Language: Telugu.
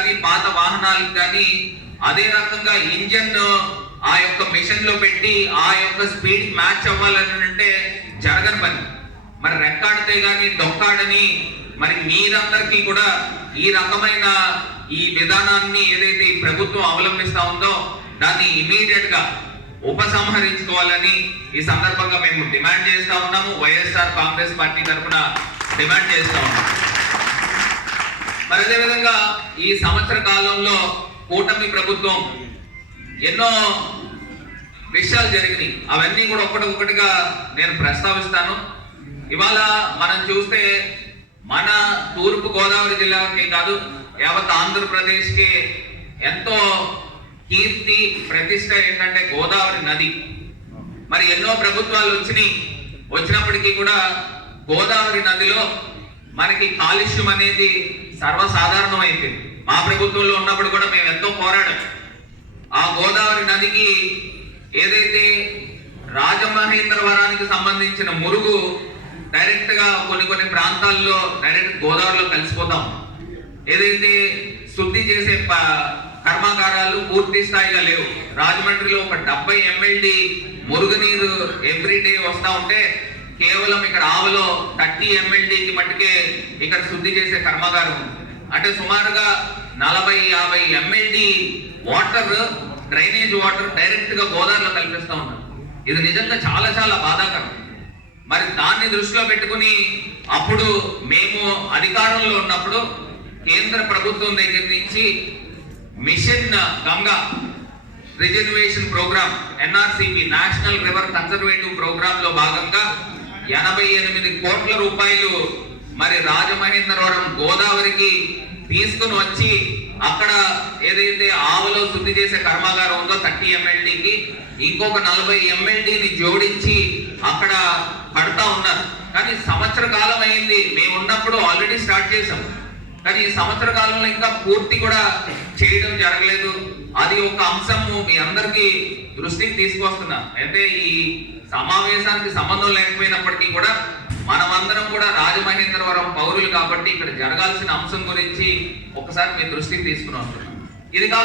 కానీ పాత వాహనాలకు కానీ అదే రకంగా ఇంజన్ ఆ యొక్క మిషన్లో పెట్టి ఆ యొక్క స్పీడ్ మ్యాచ్ అవ్వాలని అంటే జరగని పని. మరి రెక్కాడితే గాని డొక్కాడని మరి మీరందరికీ కూడా ఈ రకమైన ఈ విధానాన్ని ఏదైతే ఈ ప్రభుత్వం అవలంబిస్తా ఉందో దాన్ని ఇమీడియట్గా ఉపసంహరించుకోవాలని ఈ సందర్భంగా మేము డిమాండ్ చేస్తా ఉన్నాము. వైఎస్ఆర్ కాంగ్రెస్ పార్టీ తరఫున డిమాండ్ చేస్తా ఉన్నాము. మరి అదేవిధంగా ఈ సంవత్సర కాలంలో కూటమి ప్రభుత్వం ఎన్నో విషయాలు జరిగినాయి. అవన్నీ కూడా ఒకటి ఒకటిగా నేను ప్రస్తావిస్తాను. ఇవాళ మనం చూస్తే మన తూర్పు గోదావరి జిల్లాకి కాదు యావత్ ఆంధ్రప్రదేశ్కి ఎంతో కీర్తి ప్రతిష్ట ఏంటంటే గోదావరి నది. మరి ఎన్నో ప్రభుత్వాలు వచ్చినాయి. వచ్చినప్పటికీ కూడా గోదావరి నదిలో మనకి కాలుష్యం అనేది సర్వసాధారణమైపోయింది. మా ప్రభుత్వంలో ఉన్నప్పుడు కూడా మేము ఎంతో పోరాడాం. ఆ గోదావరి నదికి ఏదైతే రాజమహేంద్రవరానికి సంబంధించిన మురుగు డైరెక్ట్గా కొన్ని కొన్ని ప్రాంతాల్లో డైరెక్ట్ గోదావరిలో కలిసిపోతాం. ఏదైతే శుద్ధి చేసే ప- కర్మాగారాలు పూర్తి స్థాయిగా లేవు. రాజమండ్రిలో ఒక డెబ్బై ఎంఎల్డి మురుగునీరు ఎవ్రీ డే వస్తూ ఉంటే కేవలం ఇక్కడ ఆవులో థర్టీ ఎంఎల్డికి మట్టుకే ఇక్కడ శుద్ధి చేసే కర్మాగారం ఉంది. అంటే సుమారుగా నలభై యాభై ఎంఎల్డి వాటర్ డ్రైనేజ్ వాటర్ డైరెక్ట్గా గోదావరిలో కల్పిస్తా ఉన్నారు. ఇది నిజంగా చాలా చాలా బాధాకరం. మరి దాన్ని దృష్టిలో పెట్టుకుని అప్పుడు మేము అధికారంలో ఉన్నప్పుడు కేంద్ర ప్రభుత్వం దగ్గర నుంచి mission Ganga reservation programme NRCP national river conservative ప్రోగ్రామ్లో భాగంగా ఎనభై ఎనిమిది కోట్ల రూపాయలు మరి రాజమహేంద్రవరం గోదావరికి తీసుకుని వచ్చి అక్కడ ఏదైతే ఆవులో శుద్ధి చేసే కర్మాగారం ఉందో థర్టీ ఎంఎల్డీకి ఇంకొక నలభై ఎంఎల్డీని జోడించి అక్కడ కడతా ఉన్నారు. కానీ సంవత్సర కాలం అయింది. మేము ఉన్నప్పుడు ఆల్రెడీ స్టార్ట్ చేసాం కానీ ఈ సంవత్సర కాలంలో ఇంకా పూర్తి కూడా చేయడం జరగలేదు. అది ఒక అంశము. మీ అందరికీ దృష్టికి తీసుకొస్తున్నా. అంటే ఈ సమావేశానికి సంబంధం లేకపోయినప్పటికీ కూడా మనమందరం కూడా రాజమహేంద్రవరం పౌరులు కాబట్టి ఇక్కడ జరగాల్సిన అంశం గురించి ఒకసారి మీ దృష్టికి తీసుకుని వస్తున్నాం. ఇది కాకుండా